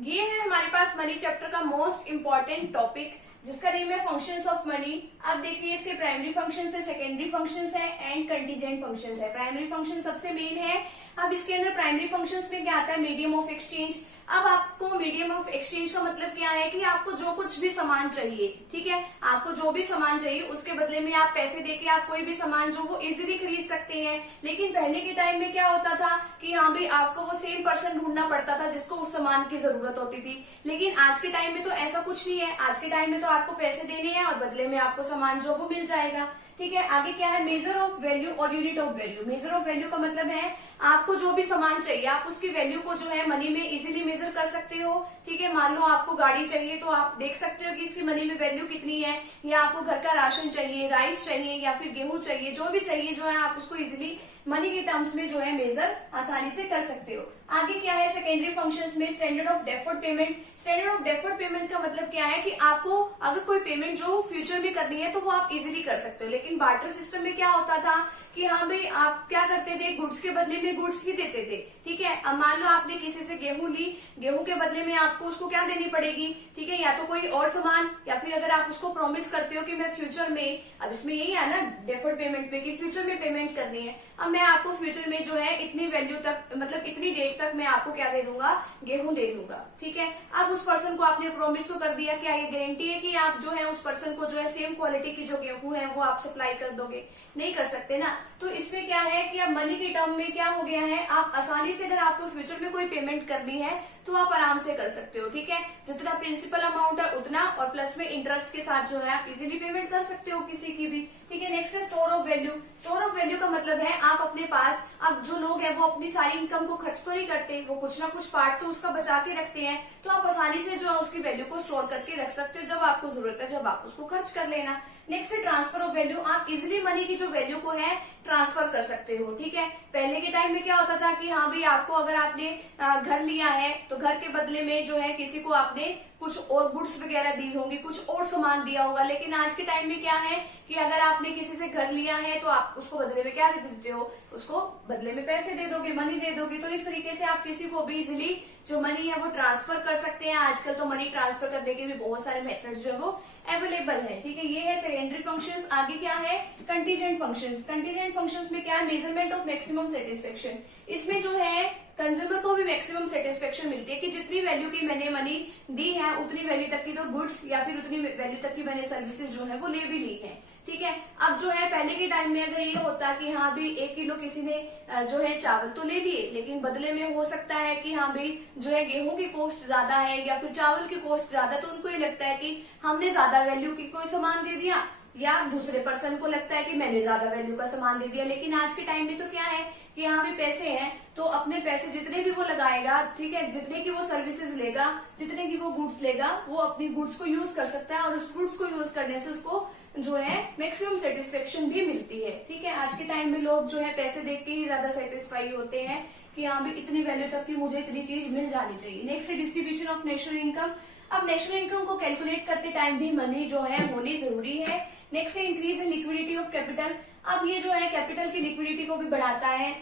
ये है हमारे पास मनी चैप्टर का मोस्ट इंपॉर्टेंट टॉपिक जिसका नेम है फंक्शंस ऑफ मनी। अब देखिए इसके प्राइमरी फंक्शंस है, सेकेंडरी फंक्शंस है एंड कंटीजेंट फंक्शंस है। प्राइमरी फंक्शन सबसे मेन है। अब इसके अंदर प्राइमरी फंक्शंस में क्या आता है, मीडियम ऑफ एक्सचेंज। अब आपको मीडियम ऑफ एक्सचेंज का मतलब क्या है कि आपको जो कुछ भी सामान चाहिए, ठीक है, आपको जो भी सामान चाहिए उसके बदले में आप पैसे देके आप कोई भी सामान जो वो इजीली खरीद सकते हैं। लेकिन पहले के टाइम में क्या होता था कि हाँ भाई आपको वो सेम पर्सन ढूंढना पड़ता था जिसको उस सामान की जरूरत होती थी। लेकिन आज के टाइम में तो ऐसा कुछ नहीं है। आज के टाइम में तो आपको पैसे देने हैं और बदले में आपको सामान जो वो मिल जाएगा। ठीक है, आगे क्या है, मेजर ऑफ वैल्यू और unit of value. Measure of value का मतलब है आपको जो भी सामान चाहिए आप उसकी वैल्यू को जो है मनी में इजीली मेजर कर सकते हो। ठीक है, मान लो आपको गाड़ी चाहिए तो आप देख सकते हो कि इसकी मनी में वैल्यू कितनी है, या आपको घर का राशन चाहिए, राइस चाहिए या फिर गेहूं चाहिए, जो भी चाहिए जो है आप उसको इजीली मनी के टर्म्स में जो है मेजर आसानी से कर सकते हो। आगे क्या है, सेकेंडरी फंक्शंस में standard of deferred payment. Standard of deferred payment का मतलब क्या है कि आपको अगर कोई पेमेंट जो फ्यूचर में करनी है तो वो आप इजीली कर सकते हो। लेकिन बार्टर सिस्टम में क्या होता था कि हाँ भाई आप क्या करते थे, गुड्स के बदले में गुड्स ही देते थे। ठीक है, अब मान लो आपने किसी से गेहूं ली, गेहूं के बदले में आपको उसको क्या देनी पड़ेगी, ठीक है, या तो कोई और सामान, या फिर अगर आप उसको प्रॉमिस करते हो कि मैं फ्यूचर में, अब इसमें यही है ना डेफर्ड पेमेंट में कि फ्यूचर में पेमेंट करनी है, अब मैं आपको फ्यूचर में जो है इतनी वैल्यू तक, मतलब इतनी डेट तक मैं आपको क्या दे दूंगा, गेहूं दे दूंगा। ठीक है, अब उस पर्सन को आपने प्रॉमिस तो कर दिया, क्या ये गारंटी है कि आप जो है उस पर्सन को जो है सेम क्वालिटी की जो गेहूं है वो आप सप्लाई कर दोगे? नहीं कर सकते ना। तो इसमें क्या है कि अब मनी के टर्म में क्या हो गया है, आप आसानी से अगर आपको फ्यूचर में कोई पेमेंट करनी है तो आप आराम से कर सकते हो। ठीक है, जितना प्रिंसिपल अमाउंट है उतना, और प्लस में इंटरेस्ट के साथ जो है आप इजीली पेमेंट कर सकते हो किसी की भी। ठीक है, नेक्स्ट है store of value. Store of value का मतलब है आप अपने पास, अब जो लोग हैं वो अपनी सारी इनकम को खर्च तो नहीं करते, वो कुछ ना कुछ पार्ट तो उसका बचा के रखते हैं, तो आप आसानी से जो है उसकी वैल्यू को स्टोर करके रख सकते हो, जब आपको जरूरत है जब आप उसको खर्च कर लेना। नेक्स्ट है ट्रांसफर ऑफ वैल्यू। आप इजिली मनी की जो वैल्यू को है ट्रांसफर कर सकते हो। ठीक है, पहले के टाइम में क्या होता था कि हाँ भाई आपको अगर आपने घर लिया है तो घर के बदले में जो है किसी को आपने कुछ और गुड्स वगैरह दी होंगी, कुछ और सामान दिया होगा। लेकिन आज के टाइम में क्या है कि अगर आपने किसी से घर लिया है तो आप उसको बदले में क्या दे देते हो, उसको बदले में पैसे दे दोगे, मनी दे दोगे। तो इस तरीके से आप किसी को भी इजिली जो मनी है वो ट्रांसफर कर सकते हैं। आजकल तो मनी ट्रांसफर करने के भी बहुत सारे मेथड्स जो है वो अवेलेबल है। ठीक है, ये है सेकेंडरी फंक्शंस। आगे क्या है, कंटीजेंट फंक्शंस। कंटीजेंट फंक्शंस में क्या है, मेजरमेंट ऑफ मैक्सिमम सेटिस्फेक्शन। इसमें जो है कंज्यूमर को भी मैक्सिमम सेटिस्फेक्शन मिलती है कि जितनी वैल्यू की मैंने मनी दी है उतनी वैल्यू तक की तो गुड्स या फिर उतनी वैल्यू तक की मैंने सर्विसेज जो है वो ले भी ली है। ठीक है, अब जो है पहले के टाइम में अगर ये होता कि हाँ भाई 1 किलो किसी ने जो है चावल तो ले लिए, लेकिन बदले में हो सकता है कि हाँ भाई जो है गेहूं की कॉस्ट ज्यादा है या फिर चावल की कॉस्ट ज्यादा, तो उनको ये लगता है कि हमने ज्यादा वैल्यू की कोई सामान दे दिया, या दूसरे पर्सन को लगता है कि मैंने ज्यादा वैल्यू का सामान दे दिया। लेकिन आज के टाइम में तो क्या है कि यहाँ भी पैसे हैं तो अपने पैसे जितने भी वो लगाएगा, ठीक है, जितने की वो सर्विसेज लेगा, जितने की वो गुड्स लेगा, वो अपनी गुड्स को यूज कर सकता है और उस गुड्स को यूज करने से उसको जो है मैक्सिमम सेटिस्फेक्शन भी मिलती है। ठीक है, आज के टाइम में लोग जो है पैसे देख के ही ज्यादा सेटिस्फाई होते हैं कि हाँ भी इतनी वैल्यू तक की मुझे इतनी चीज मिल जानी चाहिए। नेक्स्ट है डिस्ट्रीब्यूशन ऑफ नेशनल इनकम। अब नेशनल इनकम को कैलकुलेट करते टाइम भी मनी जो है होनी जरूरी है। नेक्स्ट है increase in liquidity of capital. अब ये जो है कैपिटल की लिक्विडिटी को भी बढ़ाता है।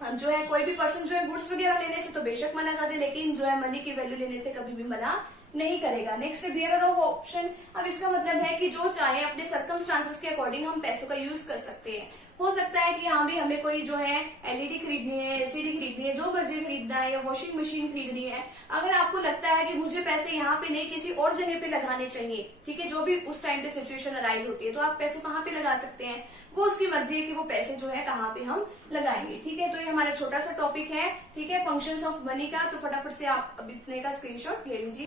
जो है कोई भी पर्सन जो है गुड्स वगैरह लेने से तो बेशक मना कर दे, लेकिन जो है मनी की वैल्यू लेने से कभी भी मना नहीं करेगा। नेक्स्ट है बियरर ऑफ ऑप्शन। अब इसका मतलब है कि जो चाहे अपने सर्कमस्टांसेस के अकॉर्डिंग हम पैसों का यूज कर सकते हैं। हो सकता है कि हाँ भी हमें कोई जो है एलईडी खरीदनी है, एलसीडी खरीदनी है, जो मर्जी खरीदना है, या वॉशिंग मशीन खरीदनी है, अगर आपको लगता है कि मुझे पैसे यहाँ पे नहीं किसी और जगह पे लगाने चाहिए, ठीक है, जो भी उस टाइम पे सिचुएशन अराइज होती है, तो आप पैसे कहाँ पे लगा सकते हैं, वो उसकी मर्जी है कि वो पैसे जो है कहाँ पे हम लगाएंगे। ठीक है, तो ये हमारा छोटा सा टॉपिक है, ठीक है, फंक्शंस ऑफ मनी का। तो फटाफट से आप अभी इतने का स्क्रीनशॉट ले लीजिए।